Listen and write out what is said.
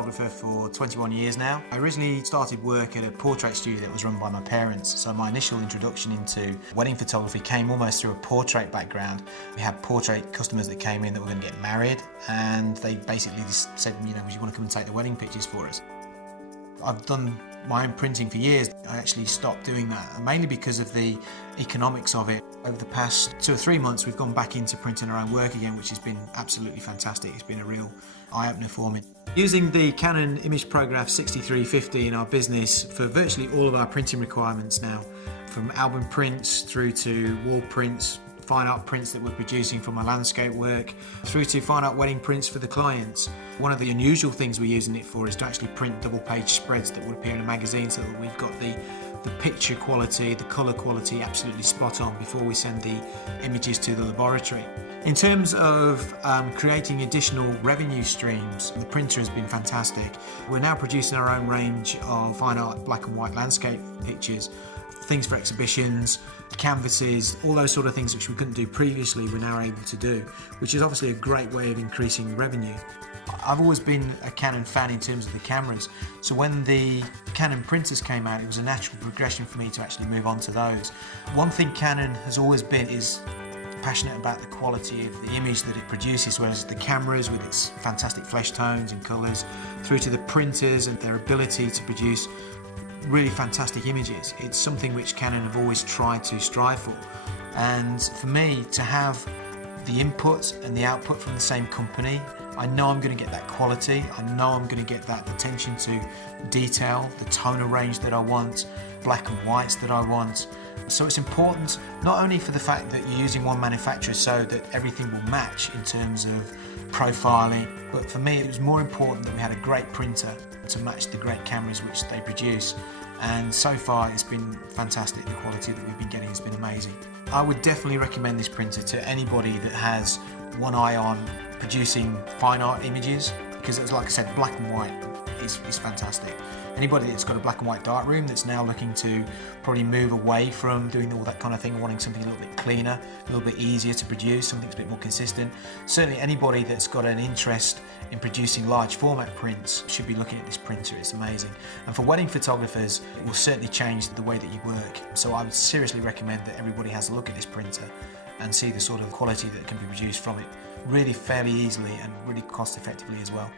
photographer for 21 years now. I originally started work at a portrait studio that was run by my parents, so my initial introduction into wedding photography came almost through a portrait background. We had portrait customers that came in that were going to get married, and they basically just said, would you want to come and take the wedding pictures for us? I've done my own printing for years. I actually stopped doing that, mainly because of the economics of it. Over the past 2 or 3 months, we've gone back into printing our own work again, which has been absolutely fantastic. It's been a real eye-opener for me. Using the Canon ImagePrograph 6350 in our business for virtually all of our printing requirements now, from album prints through to wall prints, fine art prints that we're producing from our landscape work, through to fine art wedding prints for the clients. One of the unusual things we're using it for is to actually print double-page spreads that will appear in a magazine, so that we've got the picture quality, the colour quality absolutely spot on before we send the images to the laboratory. In terms of creating additional revenue streams, the printer has been fantastic. We're now producing our own range of fine art black and white landscape pictures, things for exhibitions, canvases, all those sort of things which we couldn't do previously, we're now able to do, which is obviously a great way of increasing revenue. I've always been a Canon fan in terms of the cameras, so when the Canon printers came out, it was a natural progression for me to actually move on to those. One thing Canon has always been is passionate about the quality of the image that it produces, whereas the cameras with its fantastic flesh tones and colours, through to the printers and their ability to produce really fantastic images. It's something which Canon have always tried to strive for, and for me to have the input and the output from the same company, I know I'm going to get that quality, I know I'm going to get that attention to detail, the toner range that I want, black and whites that I want. So it's important not only for the fact that you're using one manufacturer so that everything will match in terms of profiling, but for me it was more important that we had a great printer to match the great cameras which they produce. And so far it's been fantastic. The quality that we've been getting has been amazing. I would definitely recommend this printer to anybody that has one eye on producing fine art images, because it's, like I said, black and white is fantastic. Anybody that's got a black and white darkroom that's now looking to probably move away from doing all that kind of thing, wanting something a little bit cleaner, a little bit easier to produce, something that's a bit more consistent. Certainly anybody that's got an interest in producing large format prints should be looking at this printer. It's amazing. And for wedding photographers, it will certainly change the way that you work. So I would seriously recommend that everybody has a look at this printer and see the sort of quality that can be produced from it really fairly easily and really cost effectively as well.